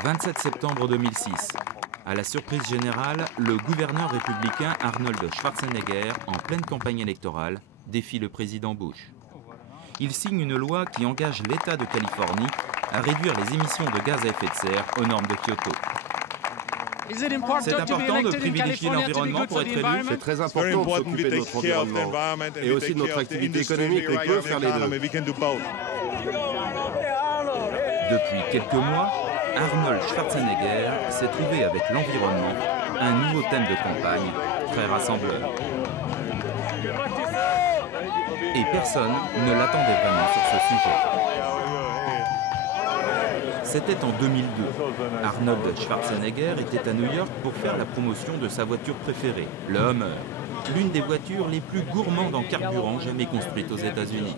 27 septembre 2006. À la surprise générale, le gouverneur républicain Arnold Schwarzenegger, en pleine campagne électorale, défie le président Bush. Il signe une loi qui engage l'État de Californie à réduire les émissions de gaz à effet de serre aux normes de Kyoto. C'est important de privilégier l'environnement pour être élu. C'est très important de s'occuper de notre environnement et aussi de notre activité économique. On peut faire les deux. Depuis quelques mois, Arnold Schwarzenegger s'est trouvé avec l'environnement un nouveau thème de campagne très rassembleur. Et personne ne l'attendait vraiment sur ce sujet. C'était en 2002. Arnold Schwarzenegger était à New York pour faire la promotion de sa voiture préférée, le Hummer, l'une des voitures les plus gourmandes en carburant jamais construites aux États-Unis.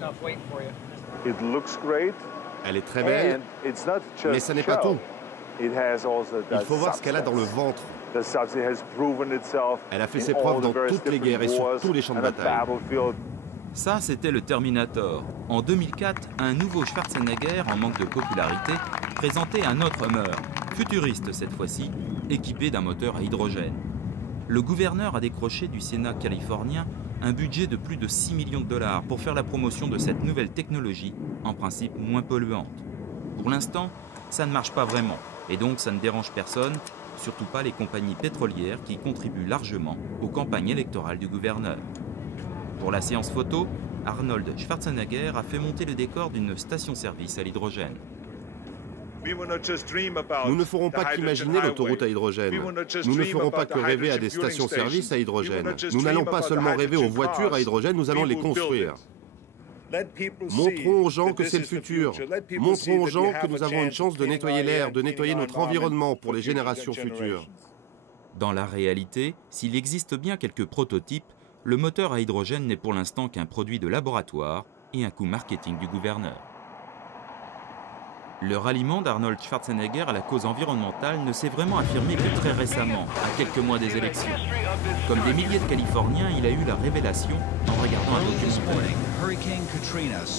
Elle est très belle, mais ça n'est pas tout. Il faut voir ce qu'elle a dans le ventre. Elle a fait ses preuves dans toutes les guerres et sur tous les champs de bataille. Ça, c'était le Terminator. En 2004, un nouveau Schwarzenegger, en manque de popularité, présentait un autre Hummer, futuriste cette fois-ci, équipé d'un moteur à hydrogène. Le gouverneur a décroché du Sénat californien un budget de plus de 6 millions de dollars pour faire la promotion de cette nouvelle technologie, en principe moins polluante. Pour l'instant, ça ne marche pas vraiment, et donc ça ne dérange personne, surtout pas les compagnies pétrolières qui contribuent largement aux campagnes électorales du gouverneur. Pour la séance photo, Arnold Schwarzenegger a fait monter le décor d'une station-service à l'hydrogène. Nous ne ferons pas qu'imaginer l'autoroute à hydrogène. Nous ne ferons pas que rêver à des stations-service à hydrogène. Nous n'allons pas seulement rêver aux voitures à hydrogène, nous allons les construire. Montrons aux gens que c'est le futur. Montrons aux gens que nous avons une chance de nettoyer l'air, de nettoyer notre environnement pour les générations futures. Dans la réalité, s'il existe bien quelques prototypes, le moteur à hydrogène n'est pour l'instant qu'un produit de laboratoire et un coup marketing du gouverneur. Le ralliement d'Arnold Schwarzenegger à la cause environnementale ne s'est vraiment affirmé que très récemment, à quelques mois des élections. Comme des milliers de Californiens, il a eu la révélation en regardant un documentaire.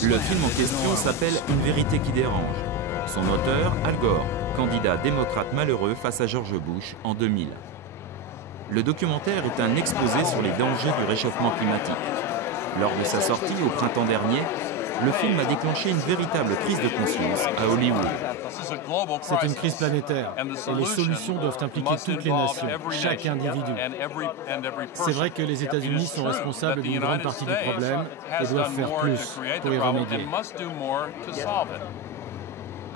Le film en question s'appelle Une vérité qui dérange. Son auteur, Al Gore, candidat démocrate malheureux face à George Bush en 2000. Le documentaire est un exposé sur les dangers du réchauffement climatique. Lors de sa sortie au printemps dernier, le film a déclenché une véritable crise de conscience à Hollywood. C'est une crise planétaire et les solutions doivent impliquer toutes les nations, chaque individu. C'est vrai que les États-Unis sont responsables d'une grande partie du problème et doivent faire plus pour y remédier.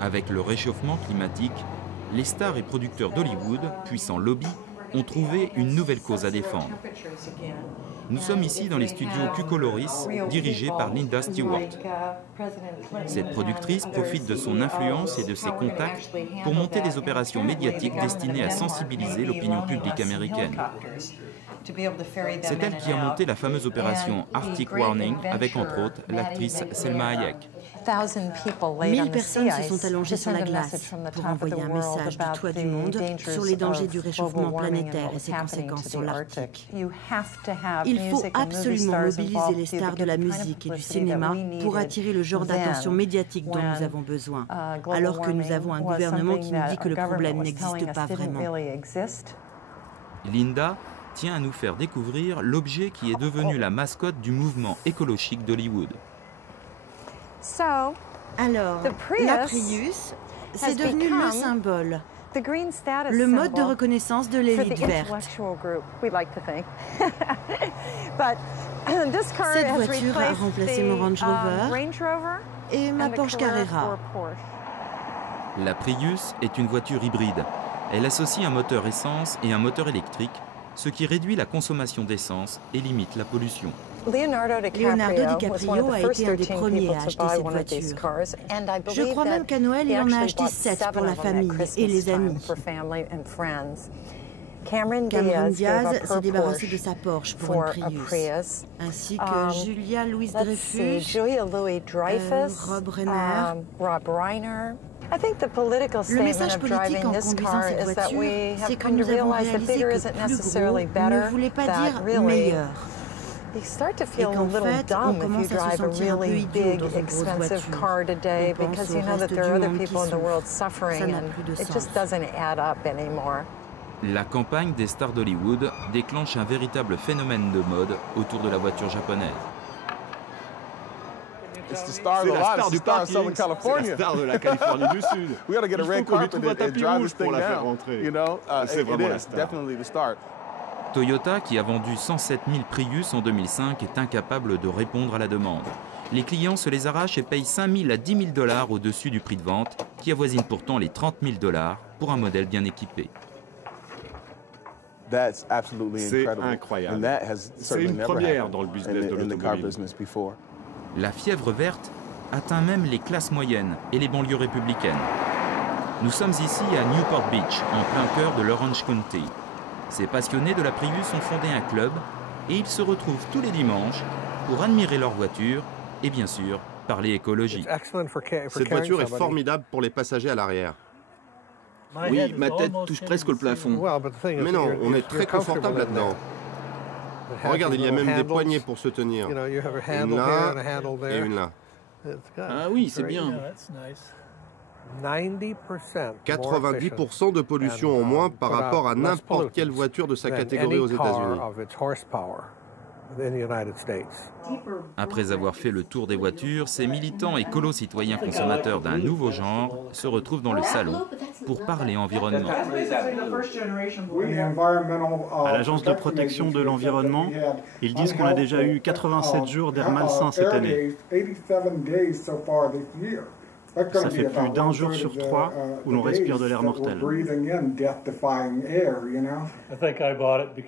Avec le réchauffement climatique, les stars et producteurs d'Hollywood, puissants lobbies, ont trouvé une nouvelle cause à défendre. Nous sommes ici dans les studios Q-Coloris, dirigés par Linda Stewart. Cette productrice profite de son influence et de ses contacts pour monter des opérations médiatiques destinées à sensibiliser l'opinion publique américaine. C'est elle qui a monté la fameuse opération Arctic Warning avec entre autres l'actrice Selma Hayek. 1000 personnes se sont allongées sur la glace pour envoyer un message du toit du monde sur les dangers du réchauffement planétaire et ses conséquences sur l'Arctique. Il faut absolument mobiliser les stars de la musique et du cinéma pour attirer le genre d'attention médiatique dont nous avons besoin, alors que nous avons un gouvernement qui nous dit que le problème n'existe pas vraiment. Linda tient à nous faire découvrir l'objet qui est devenu la mascotte du mouvement écologique d'Hollywood. Alors, la Prius, c'est devenu le symbole, le mode de reconnaissance de l'élite verte. Cette voiture a remplacé mon Range Rover et ma Porsche Carrera. La Prius est une voiture hybride. Elle associe un moteur essence et un moteur électrique, ce qui réduit la consommation d'essence et limite la pollution. Leonardo DiCaprio a été un des premiers à acheter cette voiture. Je crois même qu'à Noël, il en a acheté 7 pour la famille et les amis. Cameron Diaz s'est débarrassé de sa Porsche pour une Prius, ainsi que Julia Louis-Dreyfus, Rob Reiner. Le message politique en conduisant cette voiture, c'est que nous avons réalisé que plus gros ne voulait pas dire meilleur. Et qu'en fait, on commence à se sentir un peu idiot dans une grosse voiture. On pense au reste du monde qui souffre. Ça n'a plus de sens. La campagne des stars d'Hollywood déclenche un véritable phénomène de mode autour de la voiture japonaise. C'est la star du parking, c'est la star de la Californie du Sud. Il faut qu'on lui trouve un tapis rouge pour la faire rentrer. C'est vraiment la star. Toyota, qui a vendu 107 000 Prius en 2005, est incapable de répondre à la demande. Les clients se les arrachent et payent 5 000 à 10 000 $ au-dessus du prix de vente, qui avoisine pourtant les 30 000 $ pour un modèle bien équipé. C'est incroyable. C'est une première dans le business de l'automobile. La fièvre verte atteint même les classes moyennes et les banlieues républicaines. Nous sommes ici à Newport Beach, en plein cœur de l'Orange County. Ces passionnés de la Prius ont fondé un club et ils se retrouvent tous les dimanches pour admirer leur voiture et bien sûr parler écologie. Cette voiture est formidable pour les passagers à l'arrière. Oui, ma tête touche presque au plafond. Mais non, on est très confortable là-dedans. Regarde, il y a même des poignées pour se tenir. Une là et une là. Ah oui, c'est bien. 90% de pollution en moins par rapport à n'importe quelle voiture de sa catégorie aux États-Unis. Après avoir fait le tour des voitures, ces militants écolo-citoyens consommateurs d'un nouveau genre se retrouvent dans le salon pour parler environnement. À l'Agence de protection de l'environnement, ils disent qu'on a déjà eu 87 jours d'air malsain cette année. Ça fait plus d'un jour sur 3 où l'on respire de l'air mortel.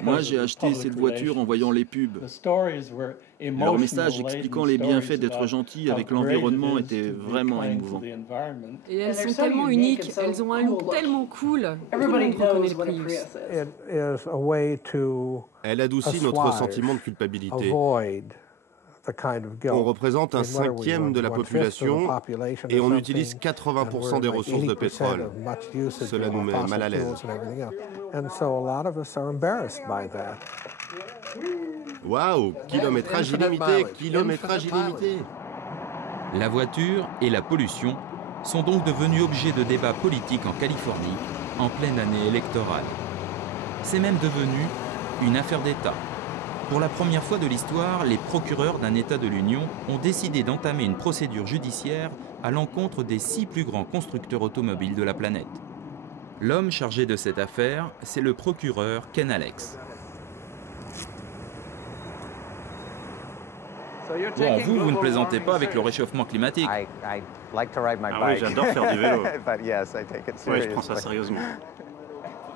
Moi, j'ai acheté cette voiture en voyant les pubs. Leur message expliquant les bienfaits d'être gentil avec l'environnement était vraiment émouvant. Et elles sont tellement uniques, elles ont un look tellement cool. Tout le monde reconnaît le Prius. Elle adoucit notre sentiment de culpabilité. On représente un cinquième de la population et on utilise 80% des ressources de pétrole. Cela nous met mal à l'aise. Waouh, kilométrage illimité, kilométrage illimité. La voiture et la pollution sont donc devenus objets de débat politique en Californie en pleine année électorale. C'est même devenu une affaire d'État. Pour la première fois de l'histoire, les procureurs d'un État de l'Union ont décidé d'entamer une procédure judiciaire à l'encontre des 6 plus grands constructeurs automobiles de la planète. L'homme chargé de cette affaire, c'est le procureur Ken Alex. Bon, vous ne plaisantez pas avec le réchauffement climatique. Ah oui, j'adore faire du vélo. Oui, je prends ça sérieusement.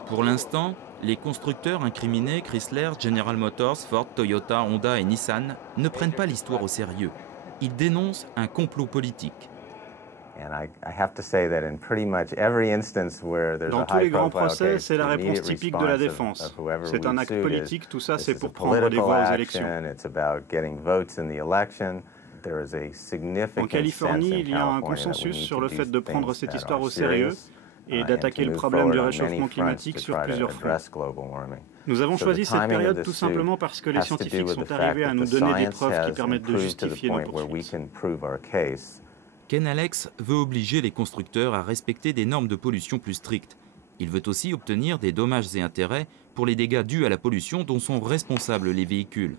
Pour l'instant, les constructeurs incriminés, Chrysler, General Motors, Ford, Toyota, Honda et Nissan, ne prennent pas l'histoire au sérieux. Ils dénoncent un complot politique. Dans tous les grands procès, c'est la réponse typique de la défense. C'est un acte politique, tout ça c'est pour prendre des voix aux élections. En Californie, il y a un consensus sur le fait de prendre cette histoire au sérieux et d'attaquer le problème du réchauffement climatique sur plusieurs fronts. Nous avons choisi cette période tout simplement parce que les scientifiques sont arrivés à nous donner des preuves qui permettent de justifier nos poursuites. Ken Alex veut obliger les constructeurs à respecter des normes de pollution plus strictes. Il veut aussi obtenir des dommages et intérêts pour les dégâts dus à la pollution dont sont responsables les véhicules.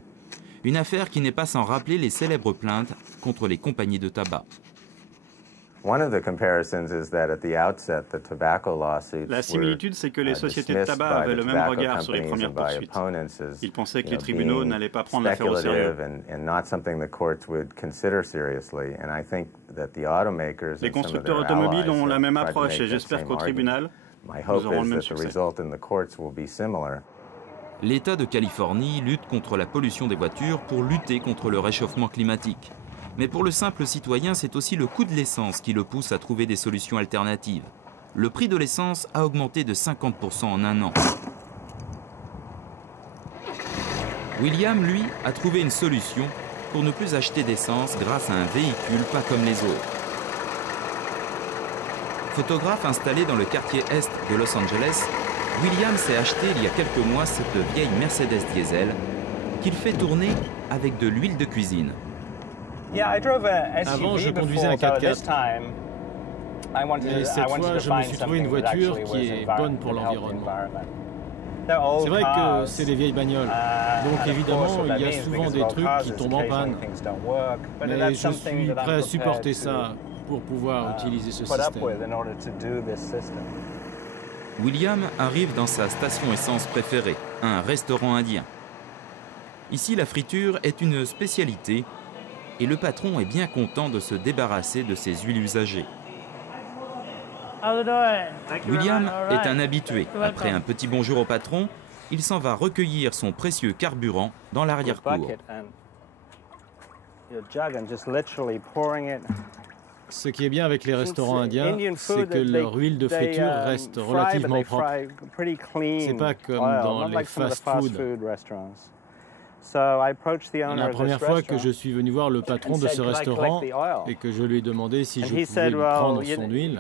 Une affaire qui n'est pas sans rappeler les célèbres plaintes contre les compagnies de tabac. La similitude, c'est que les sociétés de tabac avaient le même regard sur les premières poursuites. Ils pensaient que les tribunaux n'allaient pas prendre l'affaire au sérieux. Les constructeurs automobiles ont la même approche et j'espère qu'au tribunal, nous aurons le même succès. L'État de Californie lutte contre la pollution des voitures pour lutter contre le réchauffement climatique. Mais pour le simple citoyen, c'est aussi le coût de l'essence qui le pousse à trouver des solutions alternatives. Le prix de l'essence a augmenté de 50% en un an. William, lui, a trouvé une solution pour ne plus acheter d'essence grâce à un véhicule pas comme les autres. Photographe installé dans le quartier est de Los Angeles, William s'est acheté il y a quelques mois cette vieille Mercedes diesel qu'il fait tourner avec de l'huile de cuisine. Avant, je conduisais un 4x4. Et cette fois, je me suis trouvé une voiture qui est bonne pour l'environnement. C'est vrai que c'est des vieilles bagnoles, donc évidemment, il y a souvent des trucs qui tombent en panne. Mais je suis prêt à supporter ça pour pouvoir utiliser ce système. William arrive dans sa station essence préférée, un restaurant indien. Ici, la friture est une spécialité et le patron est bien content de se débarrasser de ses huiles usagées. William est un habitué. Après un petit bonjour au patron, il s'en va recueillir son précieux carburant dans l'arrière-cour. Ce qui est bien avec les restaurants indiens, c'est que leur huile de friture reste relativement propre. C'est pas comme dans les fast-food. La première fois que je suis venu voir le patron de ce restaurant et que je lui ai demandé si je pouvais lui prendre son huile,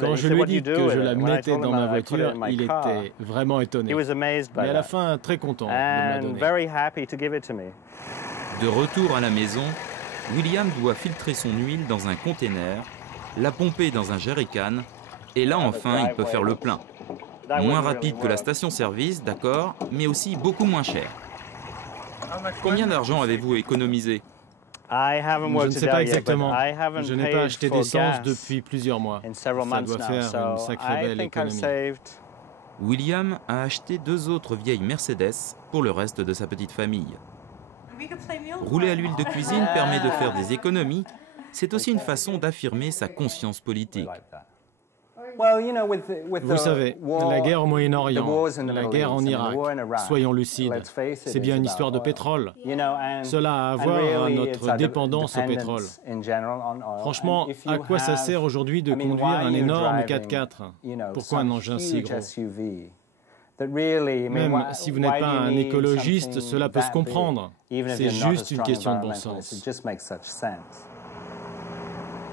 quand je lui ai dit que je la mettais dans ma voiture, il était vraiment étonné. Mais à la fin, très content de me la donner. De retour à la maison, William doit filtrer son huile dans un container, la pomper dans un jerrycan, et là enfin il peut faire le plein. Moins rapide que la station-service, d'accord, mais aussi beaucoup moins cher. Combien d'argent avez-vous économisé? Je ne sais pas exactement. Je n'ai pas acheté d'essence depuis plusieurs mois. Ça doit faire une sacrée belle économie. William a acheté 2 autres vieilles Mercedes pour le reste de sa petite famille. Rouler à l'huile de cuisine permet de faire des économies. C'est aussi une façon d'affirmer sa conscience politique. Vous savez, la guerre au Moyen-Orient, la guerre en Irak, soyons lucides, c'est bien une histoire de pétrole. Cela a à voir à notre dépendance au pétrole. Franchement, à quoi ça sert aujourd'hui de conduire un énorme 4x4? Pourquoi un engin si gros? Même si vous n'êtes pas un écologiste, cela peut se comprendre. C'est juste une question de bon sens.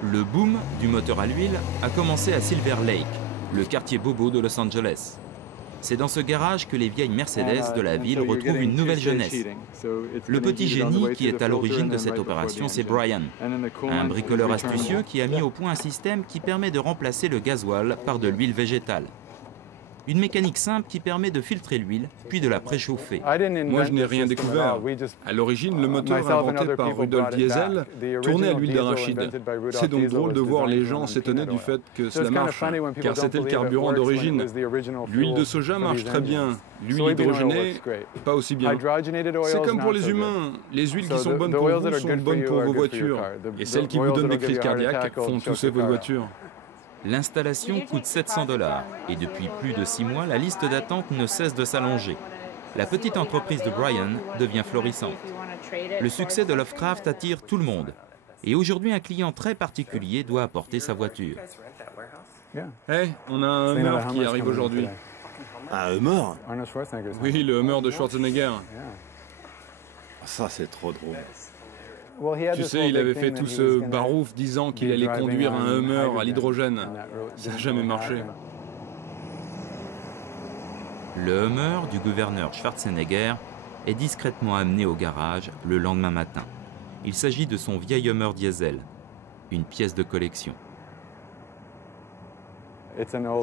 Le boom du moteur à l'huile a commencé à Silver Lake, le quartier bobo de Los Angeles. C'est dans ce garage que les vieilles Mercedes de la ville retrouvent une nouvelle jeunesse. Le petit génie qui est à l'origine de cette opération, c'est Brian, un bricoleur astucieux qui a mis au point un système qui permet de remplacer le gasoil par de l'huile végétale. Une mécanique simple qui permet de filtrer l'huile, puis de la préchauffer. Moi, je n'ai rien découvert. À l'origine, le moteur inventé par Rudolf Diesel tournait à l'huile d'arachide. C'est donc drôle de voir les gens s'étonner du fait que cela marche, car c'était le carburant d'origine. L'huile de soja marche très bien. L'huile hydrogénée, pas aussi bien. C'est comme pour les humains. Les huiles qui sont bonnes pour vous sont bonnes pour vos voitures. Et celles qui vous donnent des crises cardiaques font tousser votre voiture. L'installation coûte 700 $ et depuis plus de 6 mois, la liste d'attente ne cesse de s'allonger. La petite entreprise de Brian devient florissante. Le succès de Lovecraft attire tout le monde. Et aujourd'hui, un client très particulier doit apporter sa voiture. Hey, on a un Hummer qui arrive aujourd'hui. Un Hummer? Oui, le Hummer de Schwarzenegger. Ça, c'est trop drôle. Tu sais, il avait fait tout ce barouf disant qu'il allait conduire un Hummer à l'hydrogène. Ça n'a jamais marché. Le Hummer du gouverneur Schwarzenegger est discrètement amené au garage le lendemain matin. Il s'agit de son vieil Hummer diesel, une pièce de collection.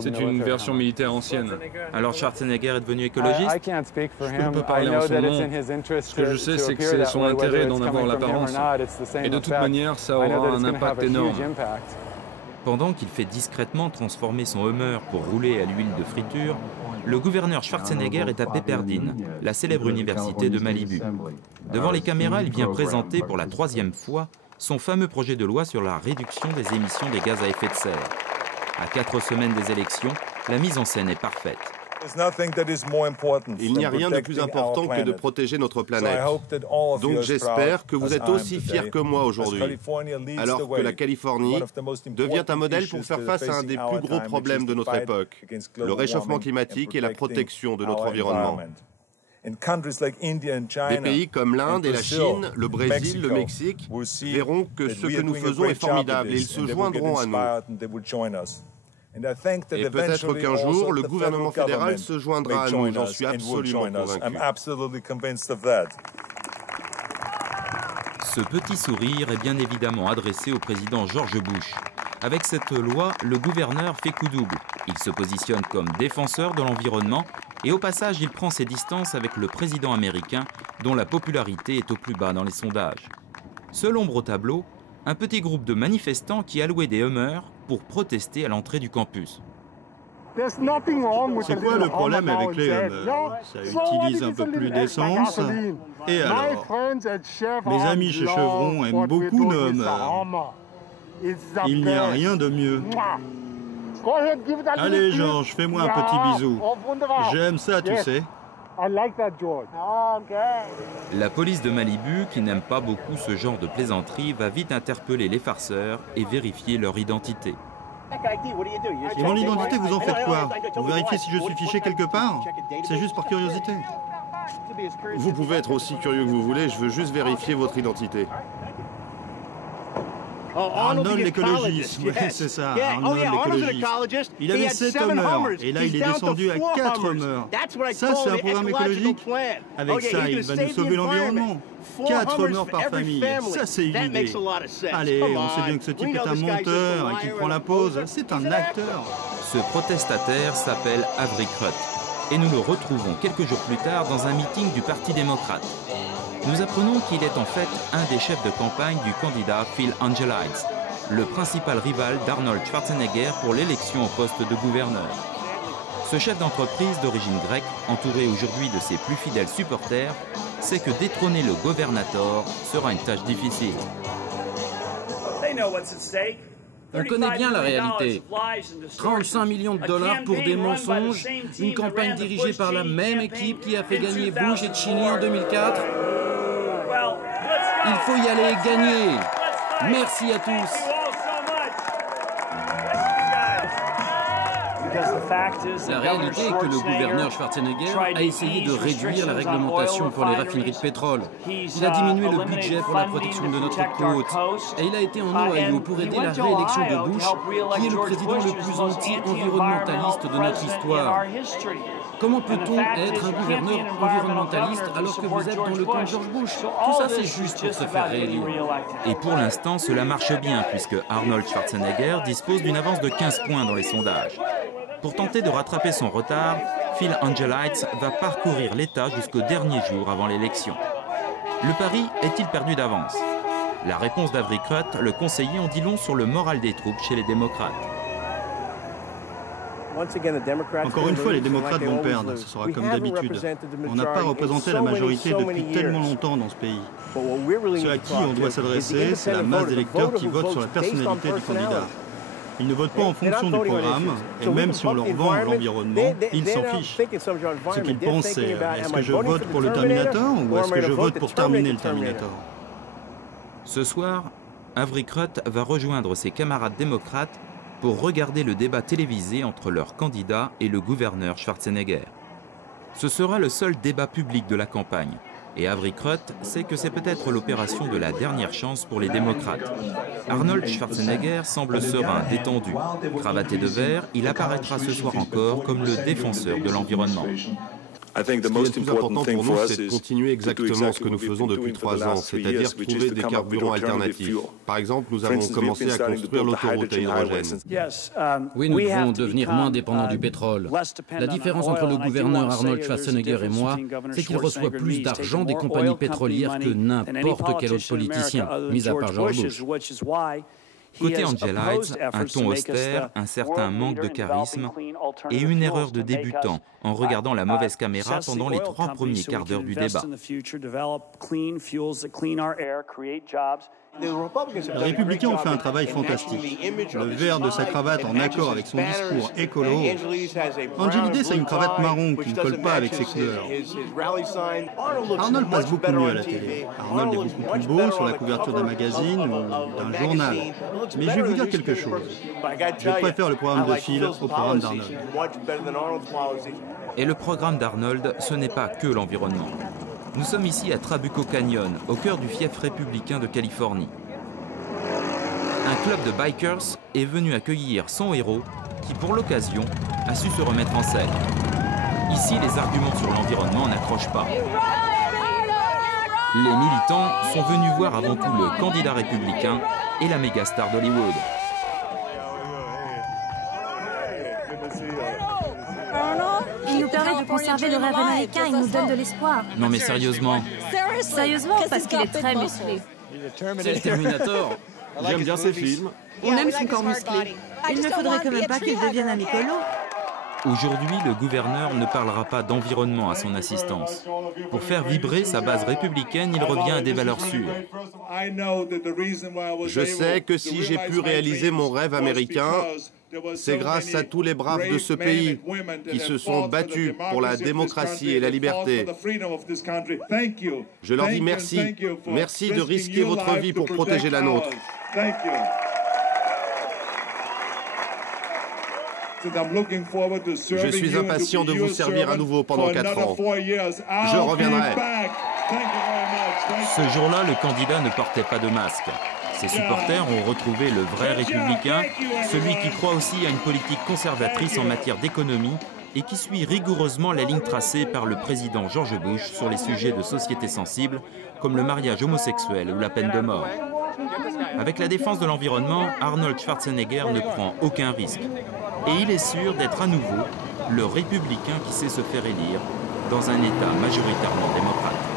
C'est une version militaire ancienne. Alors Schwarzenegger est devenu écologiste? Je ne peux pas parler en son nom. Ce que je sais, c'est que c'est son intérêt d'en avoir l'apparence. Et de toute manière, ça aura un impact énorme. Pendant qu'il fait discrètement transformer son Hummer pour rouler à l'huile de friture, le gouverneur Schwarzenegger est à Pepperdine, la célèbre université de Malibu. Devant les caméras, il vient présenter pour la 3e fois son fameux projet de loi sur la réduction des émissions des gaz à effet de serre. À 4 semaines des élections, la mise en scène est parfaite. Il n'y a rien de plus important que de protéger notre planète. Donc j'espère que vous êtes aussi fiers que moi aujourd'hui, alors que la Californie devient un modèle pour faire face à un des plus gros problèmes de notre époque, le réchauffement climatique et la protection de notre environnement. Des pays comme l'Inde et la Chine, le Brésil, le Mexique verront que ce que nous faisons est formidable et ils se joindront à nous. Et peut-être qu'un jour, le gouvernement fédéral se joindra à nous, j'en suis absolument convaincu. Ce petit sourire est bien évidemment adressé au président George Bush. Avec cette loi, le gouverneur fait coup double. Il se positionne comme défenseur de l'environnement et au passage, il prend ses distances avec le président américain dont la popularité est au plus bas dans les sondages. Seul ombre au tableau, un petit groupe de manifestants qui allouaient des Hummers pour protester à l'entrée du campus. C'est quoi le problème avec les Hummers? Ça utilise un peu plus d'essence. Et alors? Mes amis chez Chevron aiment beaucoup nos Hummers. Il n'y a rien de mieux. Allez, George, fais-moi un petit bisou. J'aime ça, tu sais. La police de Malibu, qui n'aime pas beaucoup ce genre de plaisanterie, va vite interpeller les farceurs et vérifier leur identité. Et mon identité, vous en faites quoi? Vous vérifiez si je suis fiché quelque part? C'est juste par curiosité. Vous pouvez être aussi curieux que vous voulez, je veux juste vérifier votre identité. Arnold l'écologiste, oui, c'est ça, Arnold l'écologiste. Il avait 7 Hummers, et là il est descendu à 4 Hummers. Ça, c'est un programme écologique. Avec ça, il va nous sauver l'environnement. 4 Hummers par famille, ça c'est une idée. Allez, on sait bien que ce type est un menteur et qu'il prend la pause. C'est un acteur. Ce protestataire s'appelle Avery Crott, et nous le retrouvons quelques jours plus tard dans un meeting du Parti démocrate. Nous apprenons qu'il est en fait un des chefs de campagne du candidat Phil Angelides, le principal rival d'Arnold Schwarzenegger pour l'élection au poste de gouverneur. Ce chef d'entreprise d'origine grecque, entouré aujourd'hui de ses plus fidèles supporters, sait que détrôner le gouvernateur sera une tâche difficile. On connaît bien la réalité. 35 millions de dollars pour des mensonges, une campagne dirigée par la même équipe qui a fait gagner Bush et Cheney en 2004. Il faut y aller gagner. Merci à tous. La réalité est que le gouverneur Schwarzenegger a essayé de réduire la réglementation pour les raffineries de pétrole. Il a diminué le budget pour la protection de notre côte. Et il a été en Ohio pour aider la réélection de Bush, qui est le président le plus anti-environnementaliste de notre histoire. Comment peut-on être un gouverneur environnementaliste alors que vous êtes dans le camp de George Bush? Tout ça, c'est juste pour se faire réélire. Et pour l'instant, cela marche bien, puisque Arnold Schwarzenegger dispose d'une avance de 15 points dans les sondages. Pour tenter de rattraper son retard, Phil Angelides va parcourir l'État jusqu'au dernier jour avant l'élection. Le pari est-il perdu d'avance? La réponse d'Avery Crott, le conseiller, en dit long sur le moral des troupes chez les démocrates. Encore une fois, les démocrates vont perdre, ce sera comme d'habitude. On n'a pas représenté la majorité depuis tellement longtemps dans ce pays. Ce à qui on doit s'adresser, c'est la masse d'électeurs qui votent sur la personnalité du candidat. Ils ne votent pas en fonction du programme, et même si on leur vend l'environnement, ils s'en fichent. Ce qu'ils pensent, c'est est-ce que je vote pour le Terminator ou est-ce que je vote pour terminer le Terminator? Ce soir, Avery Crott va rejoindre ses camarades démocrates pour regarder le débat télévisé entre leur candidat et le gouverneur Schwarzenegger. Ce sera le seul débat public de la campagne. Et Avery Crott sait que c'est peut-être l'opération de la dernière chance pour les démocrates. Arnold Schwarzenegger semble serein, détendu. Cravaté de vert, il apparaîtra ce soir encore comme le défenseur de l'environnement. Ce qui est le plus important pour nous, c'est de continuer exactement ce que nous faisons depuis 3 ans, c'est-à-dire trouver des carburants alternatifs. Par exemple, nous avons commencé à construire l'autoroute à hydrogène. Oui, nous devons devenir moins dépendants du pétrole. La différence entre le gouverneur Arnold Schwarzenegger et moi, c'est qu'il reçoit plus d'argent des compagnies pétrolières que n'importe quel autre politicien, mis à part George Bush. Côté Angelides, un ton austère, un certain manque de charisme et une erreur de débutant en regardant la mauvaise caméra pendant les 3 premiers quarts d'heure du débat. Les républicains ont fait un travail fantastique. Le vert de sa cravate en accord avec son discours écolo. Angelides a une cravate marron qui ne colle pas avec ses couleurs. Arnold passe beaucoup mieux à la télé. Arnold est beaucoup plus beau sur la couverture d'un magazine ou d'un journal. Mais je vais vous dire quelque chose. Je préfère le programme de Phil au programme d'Arnold. Et le programme d'Arnold, ce n'est pas que l'environnement. Nous sommes ici à Trabuco Canyon, au cœur du fief républicain de Californie. Un club de bikers est venu accueillir son héros, qui pour l'occasion a su se remettre en selle. Ici, les arguments sur l'environnement n'accrochent pas. Les militants sont venus voir avant tout le candidat républicain et la mégastar d'Hollywood. Il nous permet de conserver le rêve américain, il nous donne de l'espoir. Non mais sérieusement. Sérieusement, parce qu'il est très musclé. C'est le Terminator. J'aime bien ses films. On aime son corps musclé. Il ne faudrait quand même pas qu'il devienne un écolo. Aujourd'hui, le gouverneur ne parlera pas d'environnement à son assistance. Pour faire vibrer sa base républicaine, il revient à des valeurs sûres. Je sais que si j'ai pu réaliser mon rêve américain, c'est grâce à tous les braves de ce pays qui se sont battus pour la démocratie et la liberté. Je leur dis merci. Merci de risquer votre vie pour protéger la nôtre. Je suis impatient de vous servir à nouveau pendant 4 ans. Je reviendrai. Ce jour-là, le candidat ne portait pas de masque. Ses supporters ont retrouvé le vrai républicain, celui qui croit aussi à une politique conservatrice en matière d'économie et qui suit rigoureusement la ligne tracée par le président George Bush sur les sujets de société sensibles, comme le mariage homosexuel ou la peine de mort. Avec la défense de l'environnement, Arnold Schwarzenegger ne prend aucun risque. Et il est sûr d'être à nouveau le républicain qui sait se faire élire dans un État majoritairement démocrate.